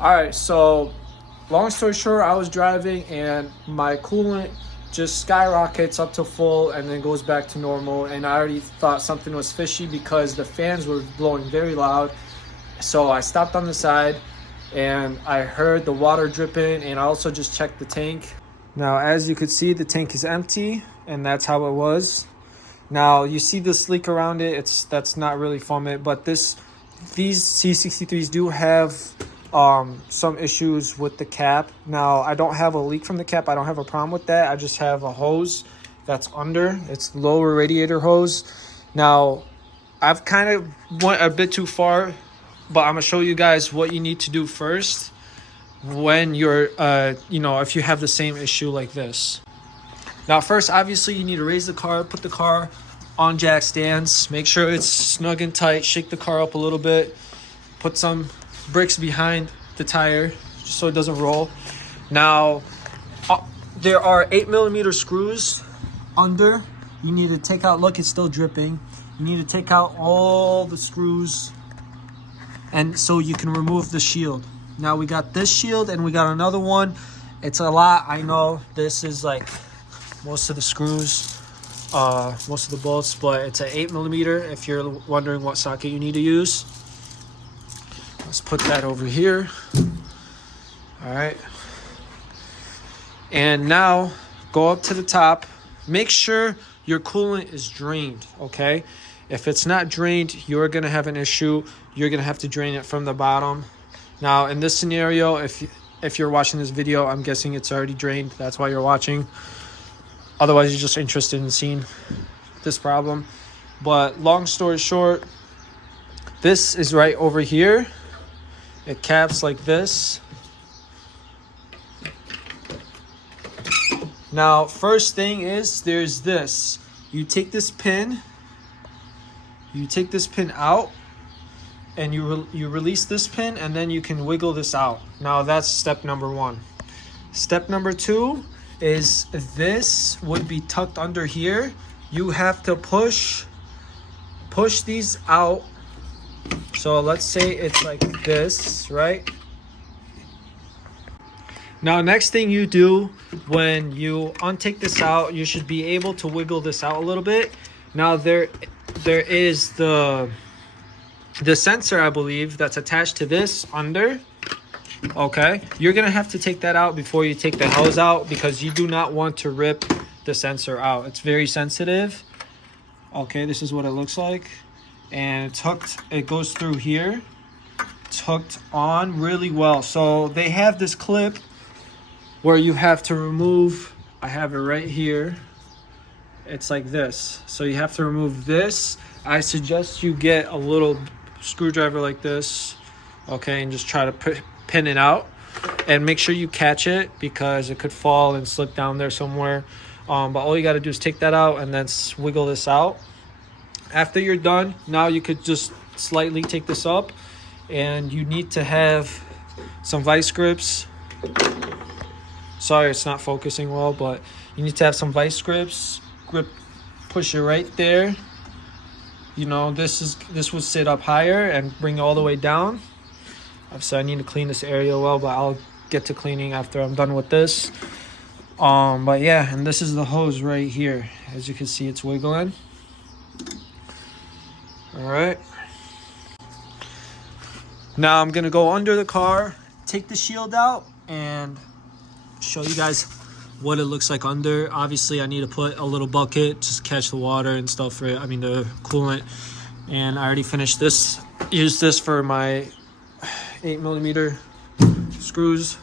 All right, so long story short, I was driving and my coolant just skyrockets up to full and then goes back to normal, and I already thought something was fishy because the fans were blowing very loud. So I stopped on the side and I heard the water dripping, and I also just checked the tank. Now, as you could see, the tank is empty, and that's how it was. Now you see this leak around it. That's not really from it, but these C63s do have some issues with the cap. Now I don't have a leak from the cap. I don't have a problem with that. I just have a hose that's under. It's lower radiator hose. Now I've kind of went a bit too far, but I'm gonna show you guys what you need to do first when you're if you have the same issue like this. Now first, obviously, you need to raise the car, put the car on jack stands, make sure it's snug and tight, shake the car up a little bit, put some bricks behind the tire just so it doesn't roll. Now there are 8mm screws under. You need to take out, look, it's still dripping. You need to take out all the screws, and so you can remove the shield. Now we got this shield and we got another one. It's a lot, I know. This is like most of the screws, most of the bolts, but it's an 8mm if you're wondering what socket you need to use. Let's put that over here. All right. And now go up to the top. Make sure your coolant is drained, okay? If it's not drained, you're going to have an issue. You're going to have to drain it from the bottom. Now, in this scenario, if you're watching this video, I'm guessing it's already drained. That's why you're watching. Otherwise, you're just interested in seeing this problem. But long story short, this is right over here. It caps like this. Now, first thing is there's this. You take this pin out, and you release this pin, and then you can wiggle this out. Now that's step number one. Step number two is this would be tucked under here. You have to push these out. So let's say it's like this, right? Now, next thing you do when you untake this out, you should be able to wiggle this out a little bit. Now there is the sensor, I believe, that's attached to this under. Okay, you're gonna have to take that out before you take the hose out, because you do not want to rip the sensor out. It's very sensitive. Okay, this is what it looks like, and it's hooked. It goes through here. It's hooked on really well. So they have this clip where you have to remove. I have it right here. It's like this. So you have to remove this. I suggest you get a little screwdriver like this, okay, and just try to pin it out, and make sure you catch it because it could fall and slip down there somewhere. But all you got to do is take that out and then wiggle this out. After you're done, now you could just slightly take this up, and you need to have some vice grips. Sorry, it's not focusing well, but you need to have some vice grips. Push it right there. You know, this would sit up higher and bring it all the way down. So I need to clean this area well, but I'll get to cleaning after I'm done with this. But yeah, and this is the hose right here. As you can see, it's wiggling. All right. Now I'm gonna go under the car, take the shield out, and show you guys what it looks like under. Obviously, I need to put a little bucket, just catch the water and stuff for it. I mean, the coolant. And I already finished this. Used this for my 8mm screws.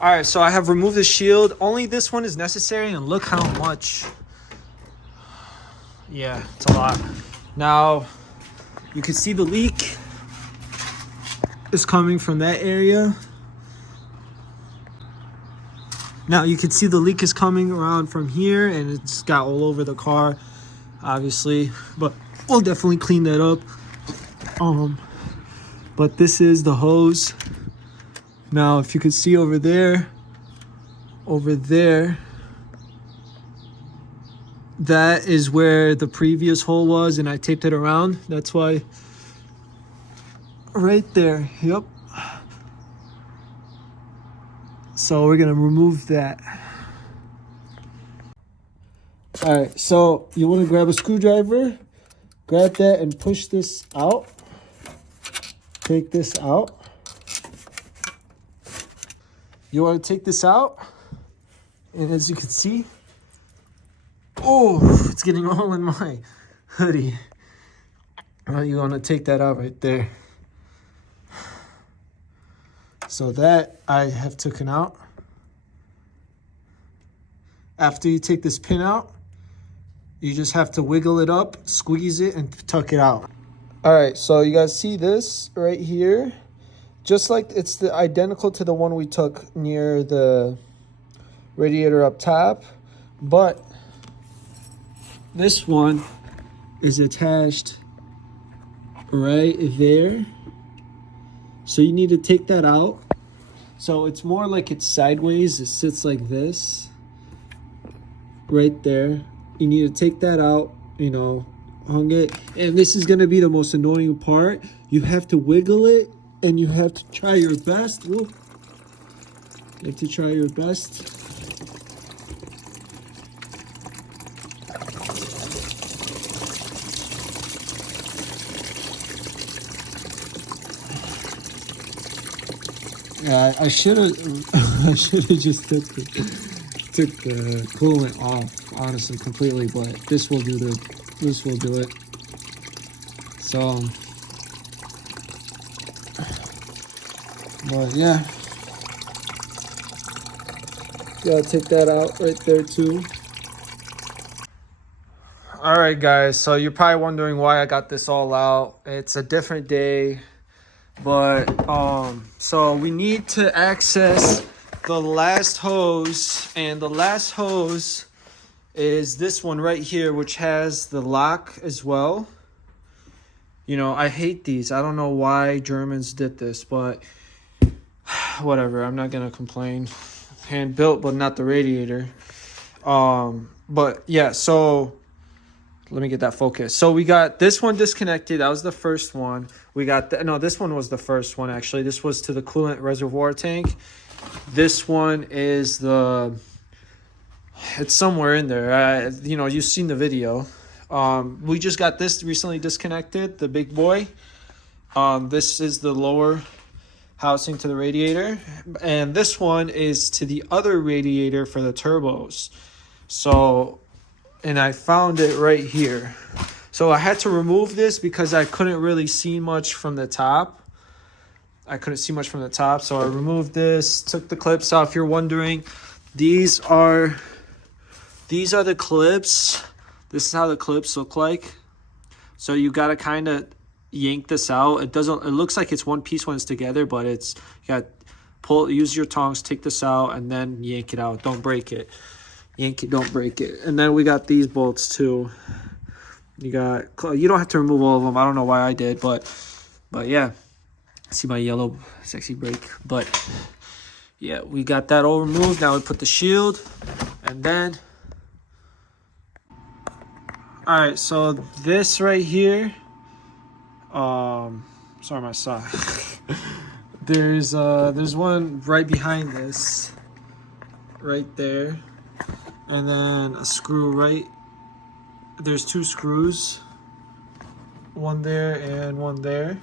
All right, so I have removed the shield. Only this one is necessary, and look how much. Yeah, it's a lot. Now, you can see the leak is coming from that area. Now you can see the leak is coming around from here, and it's got all over the car, obviously, but we'll definitely clean that up. But this is the hose. Now, if you could see over there, that is where the previous hole was, and I taped it around. That's why, right there, yep. So we're gonna remove that. All right, so you want to grab a screwdriver, grab that and push this out. Take this out. You want to take this out, and as you can see, oh, it's getting all in my hoodie. You want to take that out right there. So that I have taken out. After you take this pin out, you just have to wiggle it up, squeeze it, and tuck it out. All right, so you guys see this right here? Just like it's the identical to the one we took near the radiator up top, but this one is attached right there. So you need to take that out. So it's more like it's sideways. It sits like this right there. You need to take that out, you know, hung it. And this is going to be the most annoying part. You have to wiggle it and you have to try your best. Whoop. You have to try your best. Yeah, I should have just took the coolant off, honestly, completely. But this will do it. So, but yeah, gotta take that out right there too. All right, guys. So you're probably wondering why I got this all out. It's a different day. But so we need to access the last hose, and the last hose is this one right here, which has the lock as well. You know, I hate these. I don't know why Germans did this, but whatever. I'm not gonna complain. Hand built, but not the radiator. But yeah, so let me get that focus. So we got this one disconnected. That was the first one. We got no, this one was the first one actually. This was to the coolant reservoir tank. This one is it's somewhere in there. You know, you've seen the video. We just got this recently disconnected, the big boy. This is the lower housing to the radiator, and this one is to the other radiator for the turbos. So, and I found it right here. So I had to remove this because I couldn't really see much from the top. So I removed this, took the clips out. If you're wondering, these are the clips. This is how the clips look like. So you got to kind of yank this out. It looks like it's one piece when it's together, but you got use your tongs, take this out, and then yank it out. Don't break it. Yank it, don't break it. And then we got these bolts too. You don't have to remove all of them. I don't know why I did, but yeah. See my yellow sexy brake. But yeah, we got that all removed. Now we put the shield, and then all right. So this right here. Sorry, my sock. There's one right behind this, right there, and then a screw right. There's two screws, one there and one there,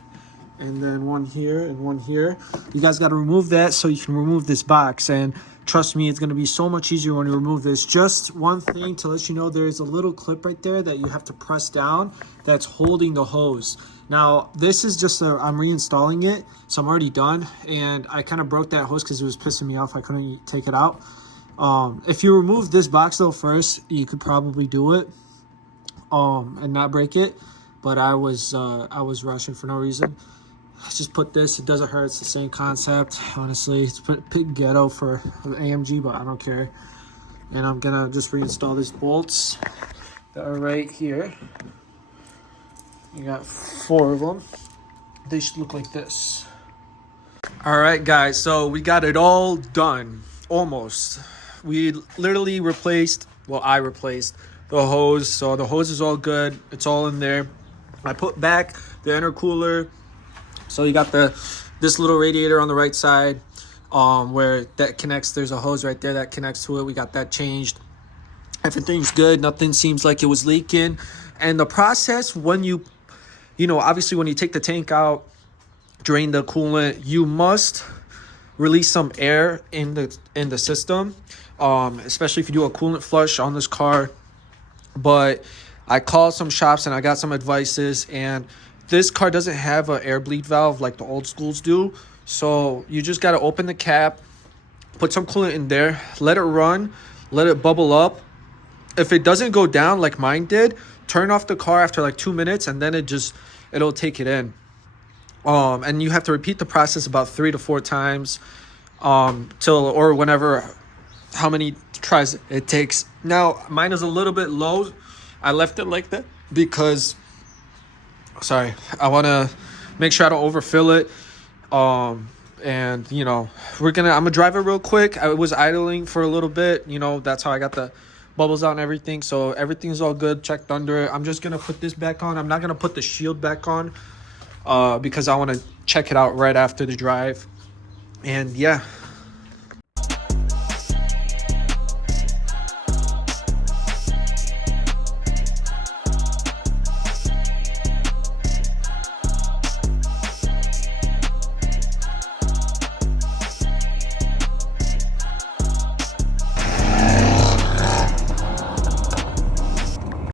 and then one here and one here. You guys got to remove that so you can remove this box, and trust me, it's going to be so much easier when you remove this. Just one thing to let you know, there's a little clip right there that you have to press down that's holding the hose. Now, this is just I'm reinstalling it, so I'm already done, and I kind of broke that hose because it was pissing me off. I couldn't take it out. If you remove this box though first, you could probably do it. And not break it, but I was rushing for no reason. Just put this, it doesn't hurt, it's the same concept. Honestly, it's a bit ghetto for AMG, but I don't care. And I'm gonna just reinstall these bolts that are right here. You got 4 of them. They should look like this. All right, guys, so we got it all done, almost. We literally replaced, well, I replaced the hose. So the hose is all good. It's all in there. I put back the intercooler. So you got this little radiator on the right side. where that connects. There's a hose right there that connects to it. We got that changed. Everything's good. Nothing seems like it was leaking. And the process when you know, obviously when you take the tank out, drain the coolant, you must release some air in the system, especially if you do a coolant flush on this car. But I called some shops and I got some advices, and this car doesn't have an air bleed valve like the old schools do. So you just got to open the cap, put some coolant in there, let it run, let it bubble up. If it doesn't go down like mine did, turn off the car after like 2 minutes, and then it'll take it in. And you have to repeat the process about 3 to 4 times, till or whenever, how many tries it takes. Now mine is a little bit low. I left it like that because, sorry, I want to make sure I don't overfill it. And you know, I'm gonna drive it real quick. I was idling for a little bit, you know, that's how I got the bubbles out and everything. So everything's all good, checked under it. I'm just gonna put this back on. I'm not gonna put the shield back on because I want to check it out right after the drive. And yeah,